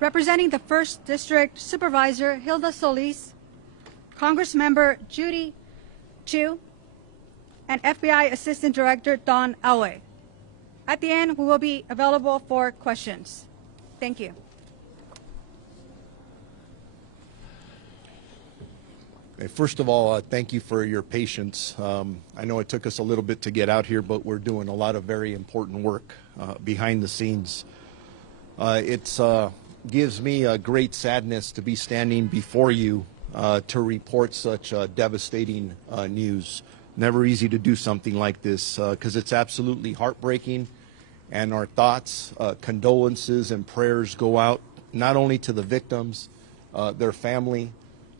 Representing the 1st District, Supervisor Hilda Solis, Congressmember Judy Chu, and FBI Assistant Director Don Elway. At the end, we will be available for questions. Thank you. First of all, thank you for your patience. I know it took us a little bit to get out here, but we're doing a lot of very important work behind the scenes. It gives me a great sadness to be standing before you to report such devastating news. Never easy to do something like this because it's absolutely heartbreaking, and our thoughts, condolences, and prayers go out not only to the victims, their family,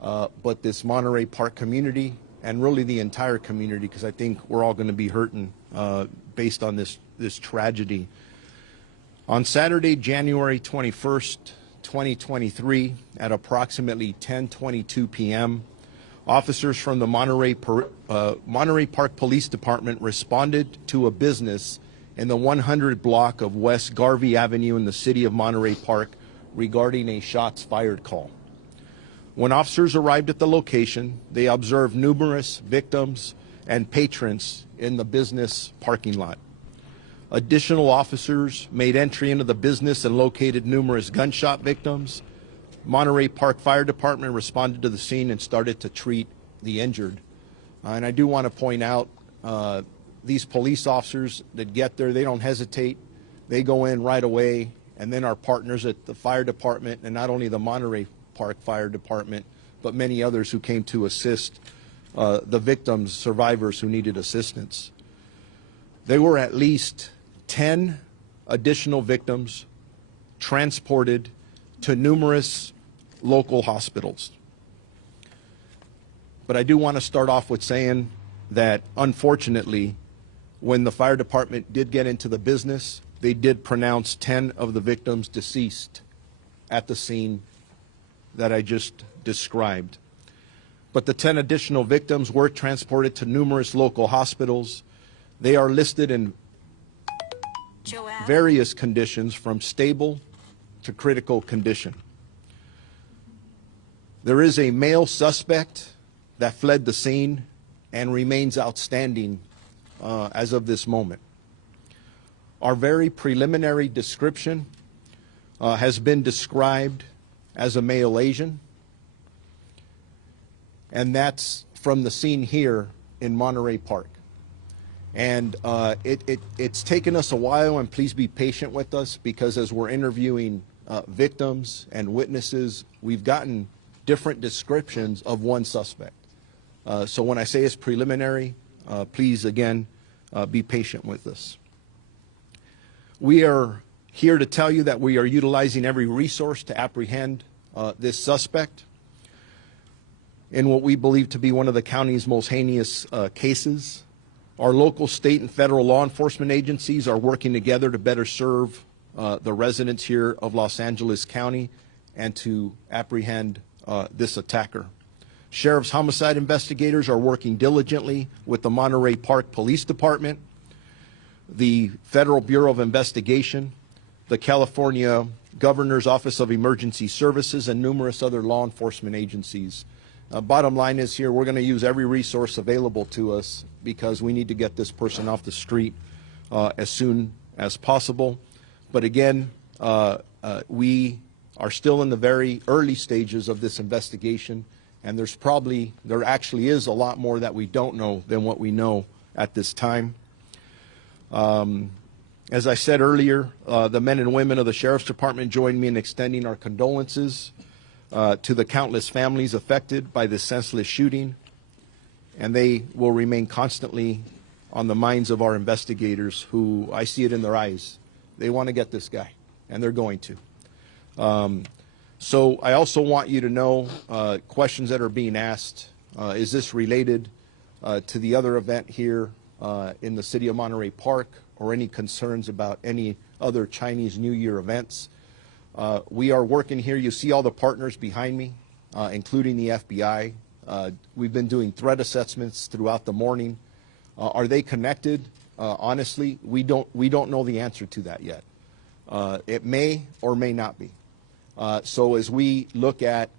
but this Monterey Park community and really the entire community, because I think we're all going to be hurting based on this tragedy. On Saturday, January 21st, 2023, at approximately 10:22 p.m., officers from the Monterey Park Police Department responded to a business in the 100 block of West Garvey Avenue in the city of Monterey Park regarding a shots fired call. When officers arrived at the location, they observed numerous victims and patrons in the business parking lot. Additional officers made entry into the business and located numerous gunshot victims. Monterey Park Fire Department responded to the scene and started to treat the injured. And I do want to point out these police officers that get there, they don't hesitate. They go in right away, and then our partners at the fire department, and not only the Monterey Park Fire Department, but many others who came to assist the victims, survivors who needed assistance. There were at least 10 additional victims transported to numerous local hospitals. But I do want to start off with saying that, unfortunately, when the fire department did get into the business, they did pronounce 10 of the victims deceased at the scene that I just described. But the 10 additional victims were transported to numerous local hospitals. They are listed in various conditions from stable to critical condition. There is a male suspect that fled the scene and remains outstanding as of this moment. Our very preliminary description has been described as a male Asian, and that's from the scene here in Monterey Park. And it's taken us a while, and please be patient with us, because as we're interviewing victims and witnesses, we've gotten different descriptions of one suspect. So when I say it's preliminary, please, again, be patient with us. We are here to tell you that we are utilizing every resource to apprehend this suspect in what we believe to be one of the county's most heinous cases. Our local, state, and federal law enforcement agencies are working together to better serve the residents here of Los Angeles County and to apprehend this attacker. Sheriff's homicide investigators are working diligently with the Monterey Park Police Department, the Federal Bureau of Investigation, the California Governor's Office of Emergency Services, and numerous other law enforcement agencies. Bottom line is here, we're going to use every resource available to us because we need to get this person off the street as soon as possible. But again, we are still in the very early stages of this investigation, and there actually is a lot more that we don't know than what we know at this time. As I said earlier, the men and women of the Sheriff's Department join me in extending our condolences to the countless families affected by this senseless shooting, and they will remain constantly on the minds of our investigators, who, I see it in their eyes, they want to get this guy, and they're going to. So I also want you to know questions that are being asked. Is this related to the other event here in the city of Monterey Park, or any concerns about any other Chinese New Year events? We are working here. You see all the partners behind me, including the FBI. We've been doing threat assessments throughout the morning. Are they connected? Honestly, we don't know the answer to that yet. It may or may not be. So as we look at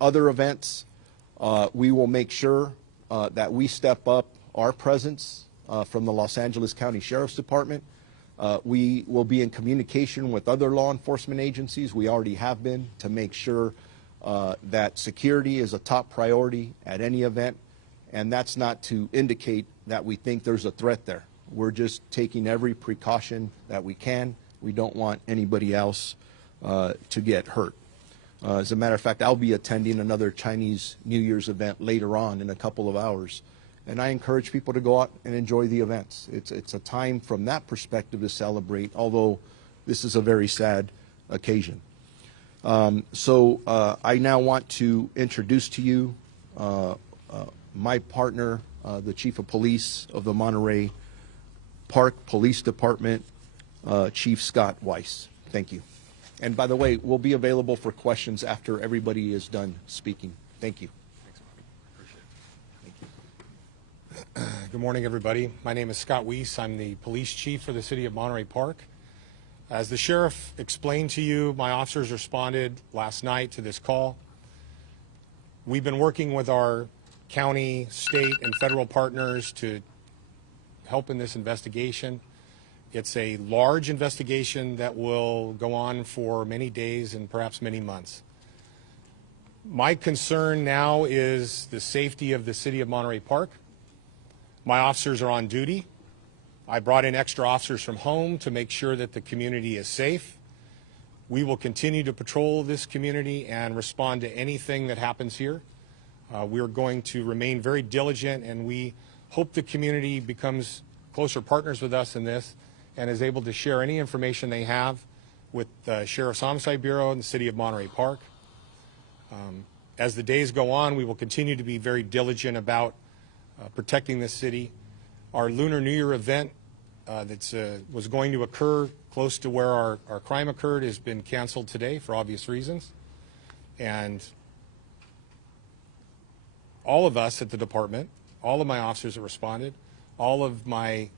other events, we will make sure that we step up our presence from the Los Angeles County Sheriff's Department. We will be in communication with other law enforcement agencies. We already have been, to make sure that security is a top priority at any event. And that's not to indicate that we think there's a threat there. We're just taking every precaution that we can. We don't want anybody else to get hurt. As a matter of fact, I'll be attending another Chinese New Year's event later on in a couple of hours. And I encourage people to go out and enjoy the events. It's a time from that perspective to celebrate, although this is a very sad occasion. I now want to introduce to you my partner, the Chief of Police of the Monterey Park Police Department, Chief Scott Weiss. Thank you. And by the way, we'll be available for questions after everybody is done speaking. Thank you. Thanks, Bobby. Appreciate it. Thank you. Good morning, everybody. My name is Scott Weiss. I'm the police chief for the city of Monterey Park. As the sheriff explained to you, my officers responded last night to this call. We've been working with our county, state, and federal partners to help in this investigation. It's a large investigation that will go on for many days and perhaps many months. My concern now is the safety of the city of Monterey Park. My officers are on duty. I brought in extra officers from home to make sure that the community is safe. We will continue to patrol this community and respond to anything that happens here. We are going to remain very diligent, and we hope the community becomes closer partners with us in this and is able to share any information they have with the Sheriff's Homicide Bureau and the City of Monterey Park. As the days go on, we will continue to be very diligent about protecting this city. Our Lunar New Year event that was going to occur close to where our crime occurred has been canceled today for obvious reasons. And all of us at the department, all of my officers have responded, all of my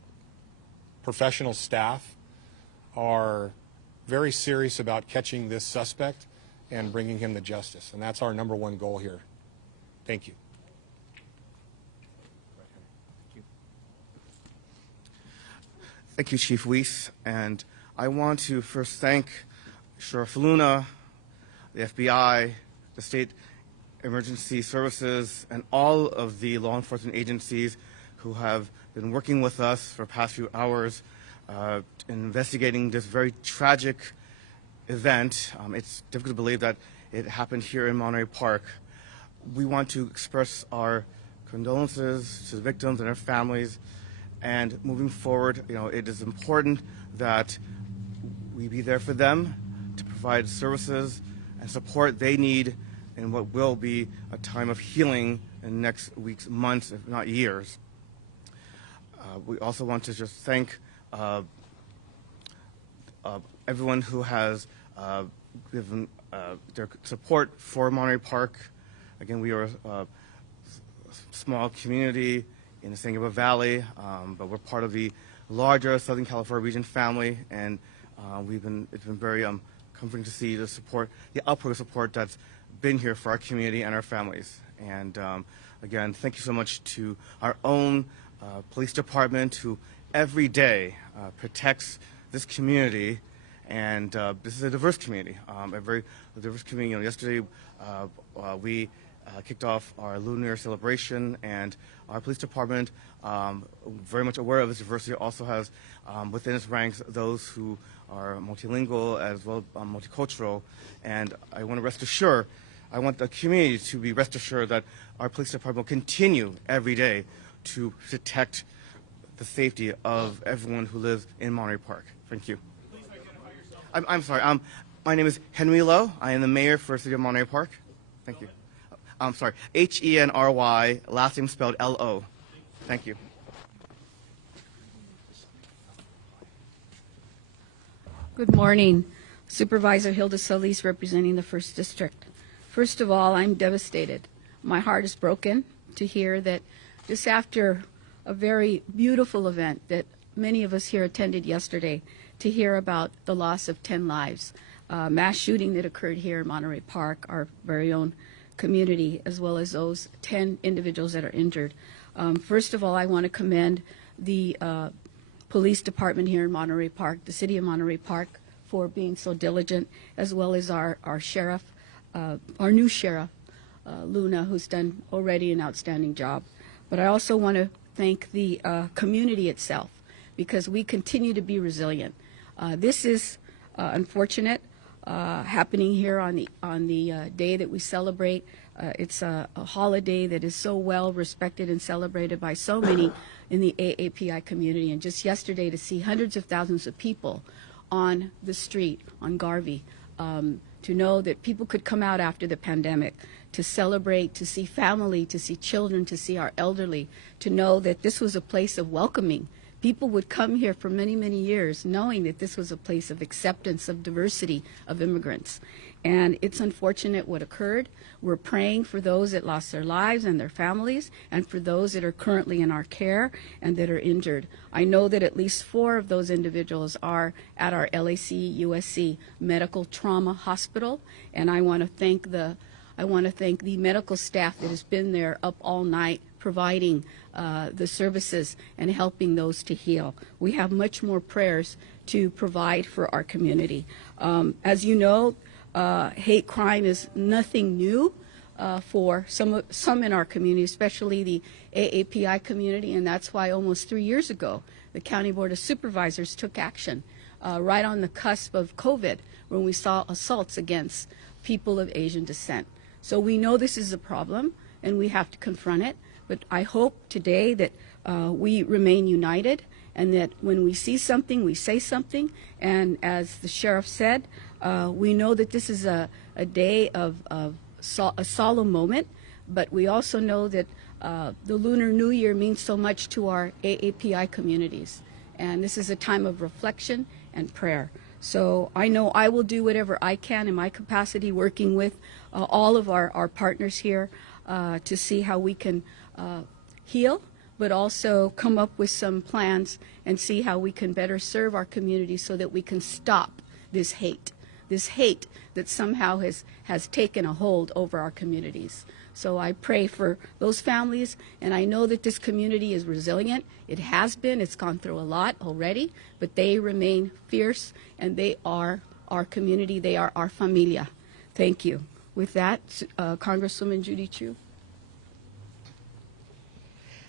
professional staff are very serious about catching this suspect and bringing him to justice. And that's our number one goal here. Thank you. Thank you, Chief Weiss. And I want to first thank Sheriff Lunar, the FBI, the State Emergency Services, and all of the law enforcement agencies who have been working with us for the past few hours in investigating this very tragic event. It's difficult to believe that it happened here in Monterey Park. We want to express our condolences to the victims and their families. And moving forward, it is important that we be there for them to provide services and support they need in what will be a time of healing in next weeks, months, if not years. We also want to just thank everyone who has given their support for Monterey Park. Again, we are a small community in the San Gabriel Valley, but we're part of the larger Southern California region family, and it's been very comforting to see the support, the outpouring of support that's been here for our community and our families. And again, thank you so much to our own police department, who every day protects this community. And this is a diverse community, a very diverse community. Yesterday we kicked off our Lunar celebration, and our police department, very much aware of this diversity, also has within its ranks those who are multilingual as well as multicultural. And I want the community to be rest assured that our police department will continue every day to protect the safety of everyone who lives in Monterey Park. Thank you. Please identify yourself. I'm sorry. My name is Henry Lowe. I am the mayor for the city of Monterey Park. Thank you. I'm sorry. Henry, last name spelled Lo. Thank you. Good morning. Supervisor Hilda Solis representing the 1st District. First of all, I'm devastated. My heart is broken to hear that just after a very beautiful event that many of us here attended yesterday, to hear about the loss of 10 lives. mass shooting that occurred here in Monterey Park, our very own community, as well as those 10 individuals that are injured. First of all, I want to commend the police department here in Monterey Park, the city of Monterey Park, for being so diligent, as well as our sheriff, our new sheriff, Lunar, who's done already an outstanding job. But I also want to thank the community itself, because we continue to be resilient. This is unfortunate, happening here on the day that we celebrate. It's a holiday that is so well respected and celebrated by so many in the AAPI community. And just yesterday, to see hundreds of thousands of people on the street on Garvey, to know that people could come out after the pandemic to celebrate, to see family, to see children, to see our elderly, to know that this was a place of welcoming. People would come here for many, many years knowing that this was a place of acceptance, of diversity, of immigrants. And it's unfortunate what occurred. We're praying for those that lost their lives and their families, and for those that are currently in our care and that are injured. I know that at least 4 of those individuals are at our LAC USC Medical Trauma Hospital, and I want to thank the medical staff that has been there up all night providing the services and helping those to heal. We have much more prayers to provide for our community. As you know, hate crime is nothing new for some in our community, especially the AAPI community, and that's why almost 3 years ago the County Board of Supervisors took action right on the cusp of COVID, when we saw assaults against people of Asian descent. So we know this is a problem and we have to confront it, but I hope today that we remain united, and that when we see something, we say something. And as the sheriff said, we know that this is a day of a solemn moment, but we also know that the Lunar New Year means so much to our AAPI communities. And this is a time of reflection and prayer. So I know I will do whatever I can in my capacity, working with all of our partners here to see how we can heal, but also come up with some plans and see how we can better serve our community so that we can stop this hate that somehow has taken a hold over our communities. So I pray for those families, and I know that this community is resilient. It has been. It's gone through a lot already, but they remain fierce, and they are our community. They are our familia. Thank you. With that, Congresswoman Judy Chu.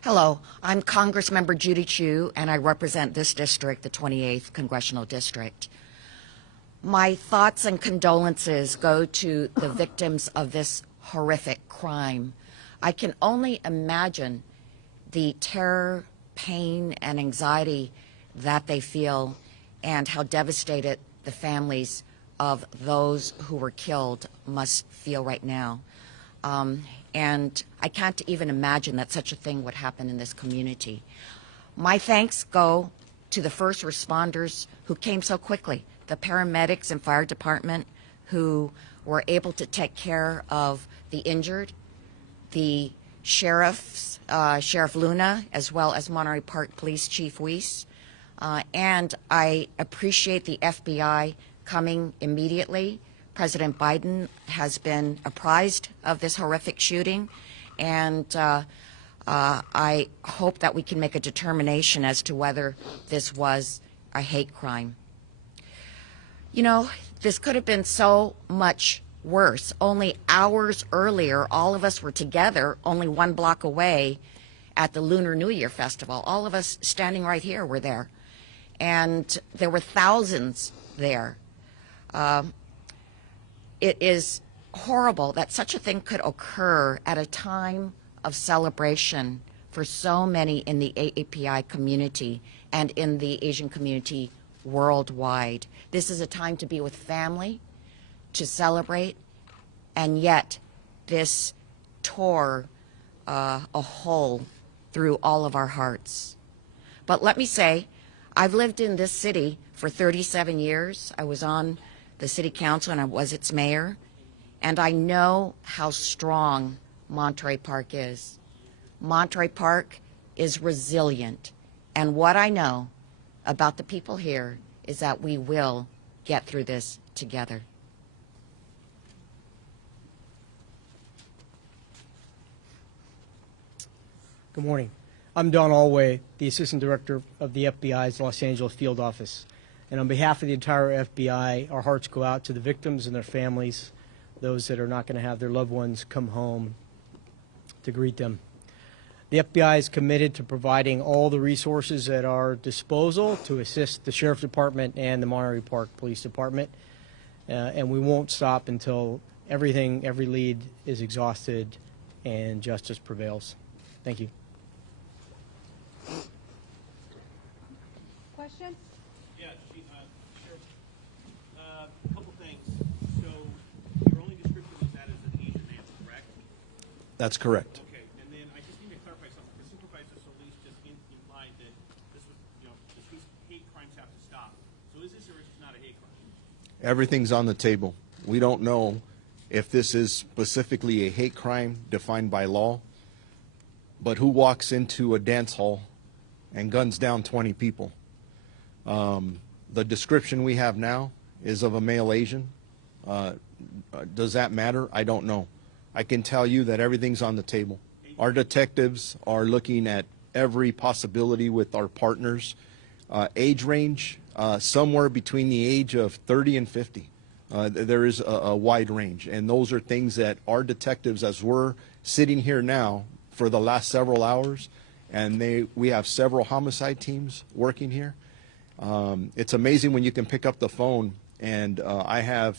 Hello, I'm Congressmember Judy Chu, and I represent this district, the 28th Congressional District. My thoughts and condolences go to the victims of this horrific crime. I can only imagine the terror, pain, and anxiety that they feel, and how devastated the families of those who were killed must feel right now. And I can't even imagine that such a thing would happen in this community. My thanks go to the first responders who came so quickly, the paramedics and fire department who were able to take care of the injured, the sheriffs, Sheriff Luna, as well as Monterey Park Police Chief Weiss. And I appreciate the FBI coming immediately. President Biden has been apprised of this horrific shooting, and I hope that we can make a determination as to whether this was a hate crime. You know, this could have been so much worse. Only hours earlier, all of us were together, only 1 block away, at the Lunar New Year Festival. All of us standing right here were there, and there were thousands there. It is horrible that such a thing could occur at a time of celebration for so many in the AAPI community and in the Asian community worldwide. This is a time to be with family, to celebrate, and yet this tore a hole through all of our hearts. But let me say, I've lived in this city for 37 years. I was on the city council and I was its mayor, and I know how strong Monterey Park is. Monterey Park is resilient, and what I know about the people here is that we will get through this together. Good morning. I'm Don Alway, the Assistant Director of the FBI's Los Angeles Field Office. And on behalf of the entire FBI, our hearts go out to the victims and their families, those that are not going to have their loved ones come home to greet them. The FBI is committed to providing all the resources at our disposal to assist the Sheriff's Department and the Monterey Park Police Department. And we won't stop until every lead is exhausted and justice prevails. Thank you. Question? Yeah, Sheriff. A couple things. So your only description was that as an Asian man, correct? That's correct. Okay, and then I just need to clarify something. The Supervisor Solis just implied that this was, these hate crimes have to stop. So is this or is this not a hate crime? Everything's on the table. We don't know if this is specifically a hate crime defined by law, but who walks into a dance hall and guns down 20 people? The description we have now is of a male Asian. Does that matter? I don't know. I can tell you that everything's on the table. Our detectives are looking at every possibility with our partners. Age range, somewhere between the age of 30 and 50. There is a wide range, and those are things that our detectives, as we're sitting here now for the last several hours, and we have several homicide teams working here. It's amazing when you can pick up the phone, and I have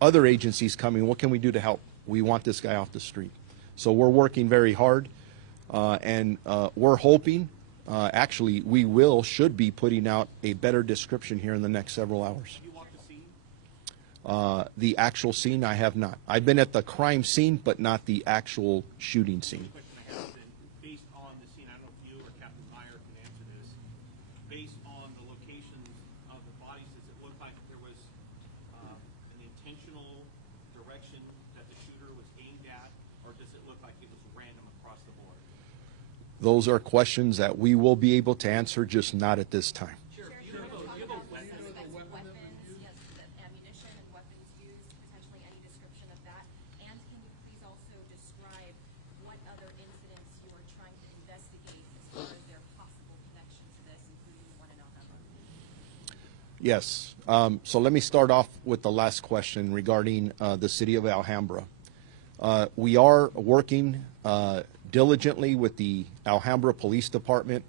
other agencies coming. What can we do to help? We want this guy off the street. So we're working very hard, and we're hoping, actually, should be putting out a better description here in the next several hours. Have you walked the scene? The actual scene, I have not. I've been at the crime scene, but not the actual shooting scene. The question I have is that based on the scene, I don't know if you or Captain Meyer can answer this, based on the locations of the bodies, does it look like there was an intentional direction that the shooter was aimed at, or does it look like it was random across the board? Those are questions that we will be able to answer, just not at this time. Ammunition and weapons used, potentially any description of that? And can you please also describe what other incidents you are trying to investigate as far as their possible connection to this, including the one in Alhambra? Yes. So let me start off with the last question regarding the city of Alhambra. We are working diligently with the Alhambra Police Department.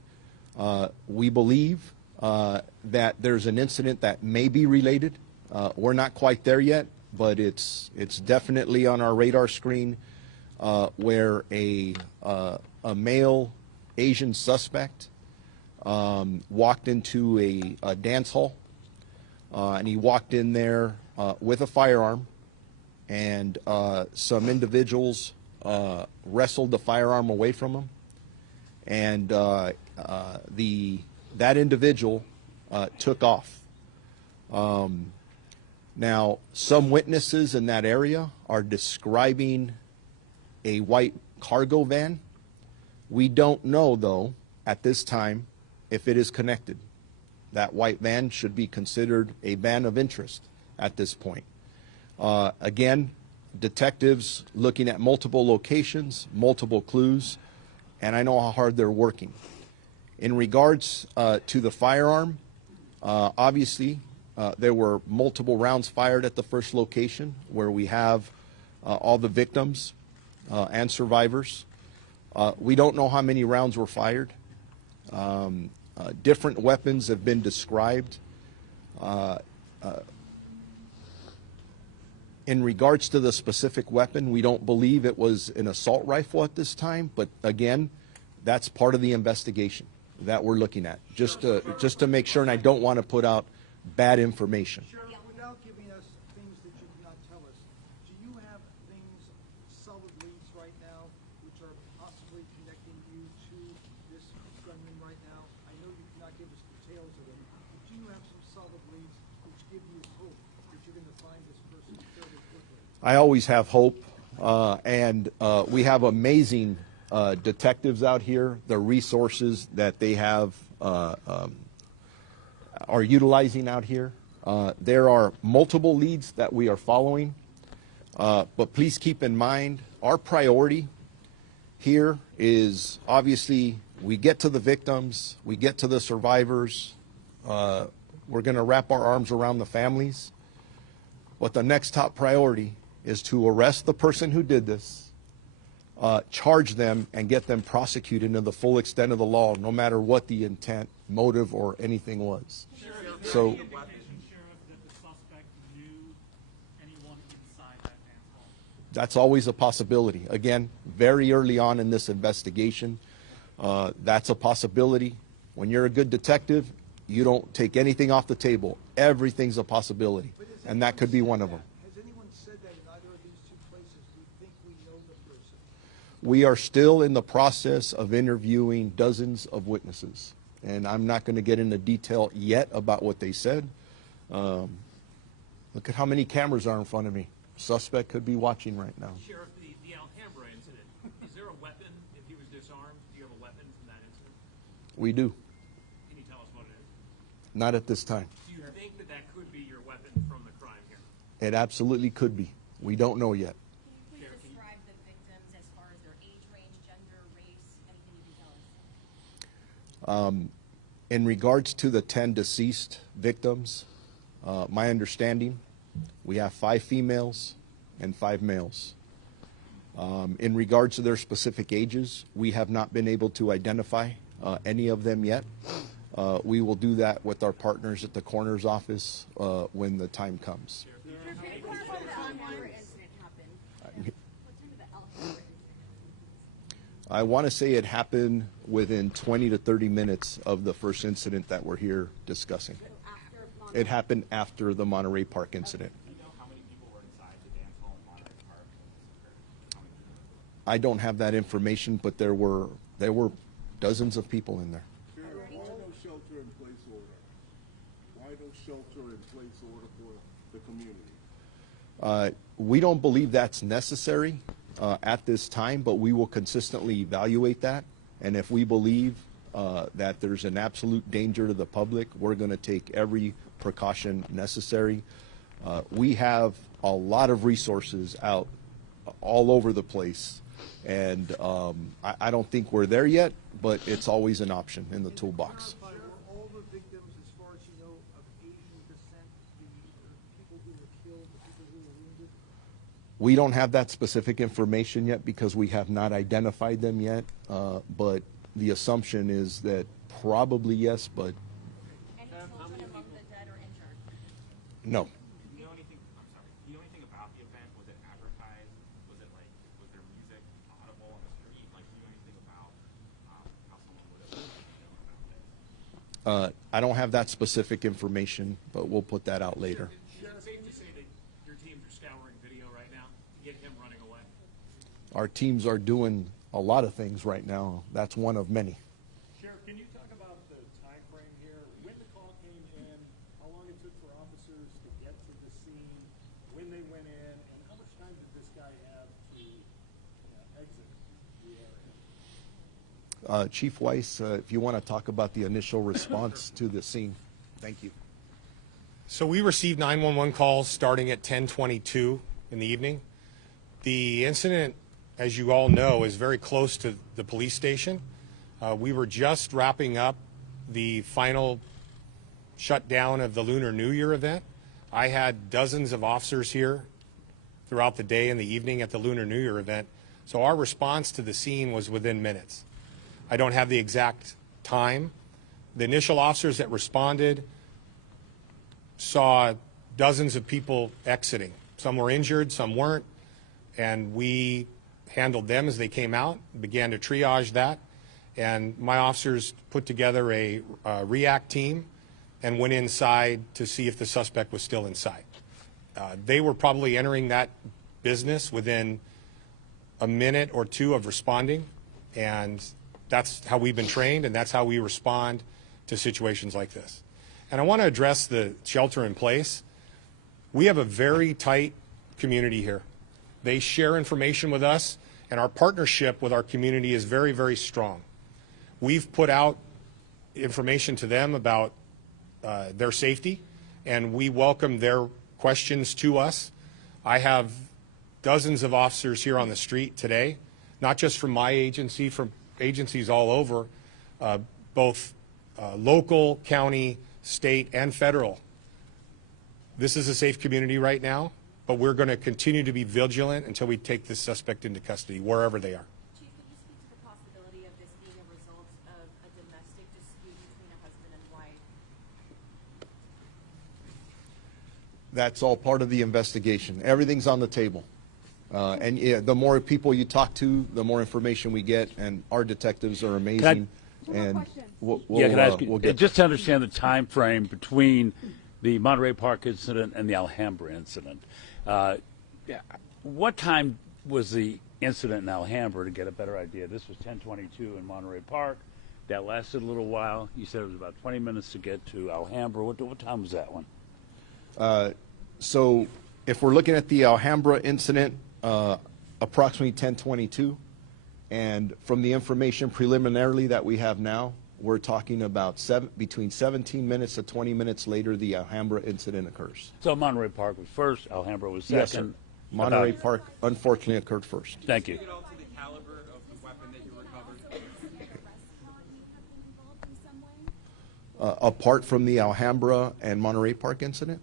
We believe that there's an incident that may be related. We're not quite there yet, but it's definitely on our radar screen, where a male Asian suspect walked into a dance hall, and he walked in there with a firearm, and some individuals wrestled the firearm away from him, and that individual took off. Now, some witnesses in that area are describing a white cargo van. We don't know, though, at this time, if it is connected. That white van should be considered a van of interest at this point. Again, detectives looking at multiple locations, multiple clues, and I know how hard they're working. In regards to the firearm, obviously, there were multiple rounds fired at the first location where we have all the victims and survivors. We don't know how many rounds were fired. Different weapons have been described. In regards to the specific weapon, we don't believe it was an assault rifle at this time, but again, that's part of the investigation that we're looking at, just to make sure, and I don't want to put out bad information. Sheriff, without giving us things that you cannot tell us, do you have things, solid leads right now, which are possibly connecting you to this gunman right now? I know you cannot give us details of them, but do you have some solid leads which give you hope that you're going to find this person fairly quickly? I always have hope, and we have amazing detectives out here. The resources that they have are utilizing out here. There are multiple leads that we are following, but please keep in mind our priority here is obviously we get to the victims, we get to the survivors, we're going to wrap our arms around the families, but the next top priority is to arrest the person who did this, charge them, and get them prosecuted to the full extent of the law, no matter what the intent, motive, or anything was. So, Sheriff, that the suspect knew anyone inside that dance hall? that's always a possibility. Again, very early on in this investigation, that's a possibility. When you're a good detective, you don't take anything off the table. Everything's a possibility, and that could be one of them. Has anyone said that in either of these two places? We think we know the person. We are still in the process of interviewing dozens of witnesses, and I'm not going to get into detail yet about what they said. Look at how many cameras are in front of me. Suspect could be watching right now. Sheriff, the Alhambra incident, is there a weapon if he was disarmed? Do you have a weapon from that incident? We do. Can you tell us what it is? Not at this time. Do you think that that could be your weapon from the crime here? It absolutely could be. We don't know yet. Can you please describe the victims as far as their age range, gender, race, anything you can tell us? In regards to the 10 deceased victims, my understanding, we have 5 females and 5 males. In regards to their specific ages, we have not been able to identify any of them yet. We will do that with our partners at the coroner's office when the time comes. What time did the Alhambra incident happen? What time did the Alhambra incident happen? I want to say it happened within 20 to 30 minutes of the first incident that we're here discussing. It happened after the Monterey Park incident. Do you know how many people were inside the dance hall in Monterey Park when this occurred? How many people? I don't have that information, but there were dozens of people in there. Sheriff, why no shelter-in-place order? Why no shelter-in-place order for the community? We don't believe that's necessary at this time, but we will consistently evaluate that. And if we believe that there's an absolute danger to the public, we're going to take every precaution necessary. We have a lot of resources out all over the place, and I don't think we're there yet, but it's always an option in the toolbox. Were all the victims, as far as you know, of Asian descent, the people who were killed, the people who were wounded? We don't have that specific information yet because we have not identified them yet, but the assumption is that probably yes, but Any children among the dead or injured? no. Do you know anything? I'm sorry. Do you know anything about the event? Was it advertised? Was it like? Was there music audible on the street? Like, do you know anything about how someone would have known about this? I don't have that specific information, but we'll put that out later. Is it safe to say that your teams are scouring video right now to get him running away? Our teams are doing a lot of things right now. That's one of many. Sheriff, can you talk about the time frame here? When the call came in, how long it took for officers to get to the scene, when they went in, and how much time did this guy have to exit the area? Chief Weiss, if you want to talk about the initial response to the scene. Thank you. So we received 911 calls starting at 10:22 in the evening. The incident, as you all know, is very close to the police station. We were just wrapping up the final shutdown of the Lunar New Year event. I had dozens of officers here throughout the day and the evening at the Lunar New Year event, so our response to the scene was within minutes. I don't have the exact time. The initial officers that responded saw dozens of people exiting. Some were injured, some weren't, and we handled them as they came out, began to triage that, and my officers put together a REACT team and went inside to see if the suspect was still inside. They were probably entering that business within a minute or two of responding, and that's how we've been trained, and that's how we respond to situations like this. And I want to address the shelter in place. We have a very tight community here. They share information with us, and our partnership with our community is very, very strong. We've put out information to them about their safety, and we welcome their questions to us. I have dozens of officers here on the street today, not just from my agency, from agencies all over, both local, county, state, and federal. This is a safe community right now, but we're going to continue to be vigilant until we take this suspect into custody, wherever they are. Chief, could you speak to the possibility of this being a result of a domestic dispute between a husband and wife? That's all part of the investigation. Everything's on the table. And yeah, the more people you talk to, the more information we get, and our detectives are amazing. And we'll can I ask you, we'll get just to understand the time frame between the Monterey Park incident and the Alhambra incident. What time was the incident in Alhambra, to get a better idea? This was 10:22 in Monterey Park. That lasted a little while. You said it was about 20 minutes to get to Alhambra. What time was that one? So if we're looking at the Alhambra incident, approximately 10:22, and from the information preliminarily that we have now, we're talking about between 17 minutes to 20 minutes later, the Alhambra incident occurs. So Monterey Park was first, Alhambra was second. Yes, sir. Monterey Park unfortunately occurred first. Thank you. Apart from the Alhambra and Monterey Park incident?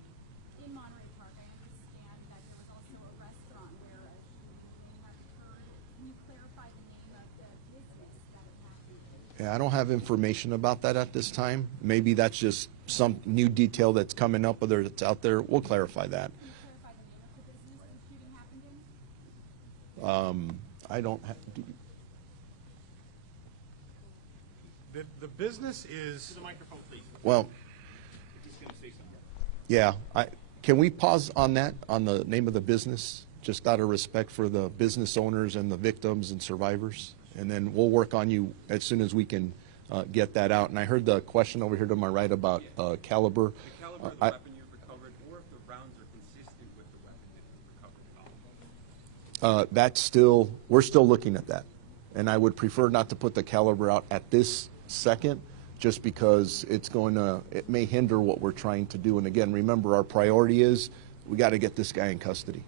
In Monterey Park, I understand that there was also a restaurant where a shooting may have occurred. Can you clarify the name of the business that it happened in? Yeah, I don't have information about that at this time. Maybe that's just some new detail that's coming up, whether it's out there. We'll clarify that. Can you clarify the name of the business the shooting happened in? I don't have. The business is... To the microphone, please. Well, He's going to say something. yeah. Can we pause on that, on the name of the business, just out of respect for the business owners and the victims and survivors? And then we'll work on you as soon as we can get that out. And I heard the question over here to my right about caliber. The caliber of the weapon you've recovered, or if the rounds are consistent with the weapon that you've recovered. That's still, we're still looking at that. And I would prefer not to put the caliber out at this second, just because it may hinder what we're trying to do. And again, remember, our priority is we got to get this guy in custody.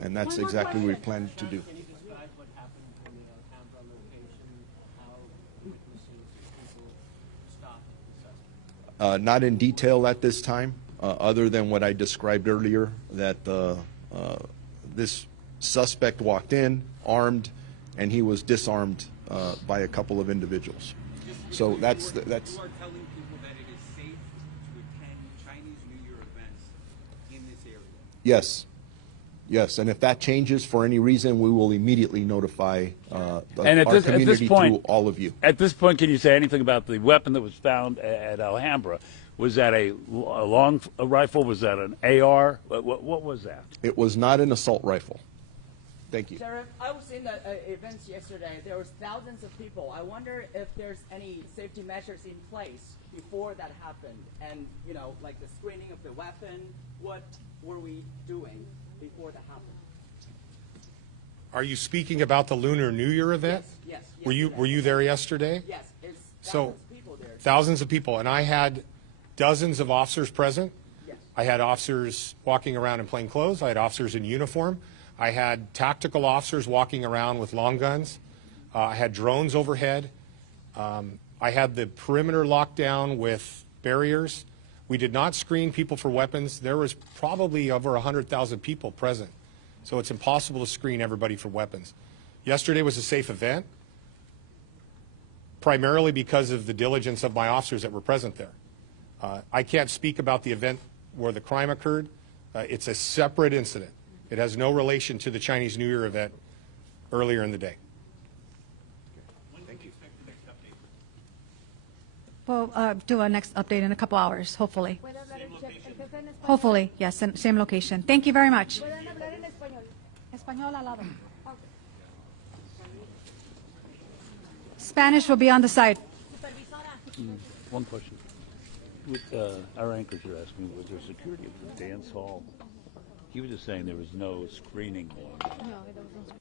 And that's exactly what we plan to do. Can you describe what happened in the Alhambra location, how witnesses, people stopped the suspect? Not in detail at this time, other than what I described earlier, that this suspect walked in armed, and he was disarmed by a couple of individuals. So that's. You are telling people that it is safe to attend Chinese New Year events in this area. Yes. Yes, and if that changes for any reason, we will immediately notify our community through all of you. At this point, can you say anything about the weapon that was found at Alhambra? Was that a long rifle? Was that an AR? What was that? It was not an assault rifle. Thank you. Sheriff, I was in the events yesterday. There was thousands of people. I wonder if there's any safety measures in place before that happened, and like the screening of the weapon. What were we doing before that happened? Are you speaking about the Lunar New Year event? Yes. Were you there yesterday? Yes. It's So, thousands of people there. thousands of people, and I had dozens of officers present. Yes. I had officers walking around in plain clothes. I had officers in uniform. I had tactical officers walking around with long guns. I had drones overhead. I had the perimeter locked down with barriers. We did not screen people for weapons. There was probably over 100,000 people present, so it's impossible to screen everybody for weapons. Yesterday was a safe event, primarily because of the diligence of my officers that were present there. I can't speak about the event where the crime occurred. It's a separate incident. It has no relation to the Chinese New Year event earlier in the day. When can we expect the next update? We'll do a next update in a couple hours, hopefully. Same location? Hopefully, yes, same location. Thank you very much. Español al lado. Spanish will be on the side. One question. With our anchors are asking, was there security at the dance hall? He was just saying there was no screening going on. No, there was no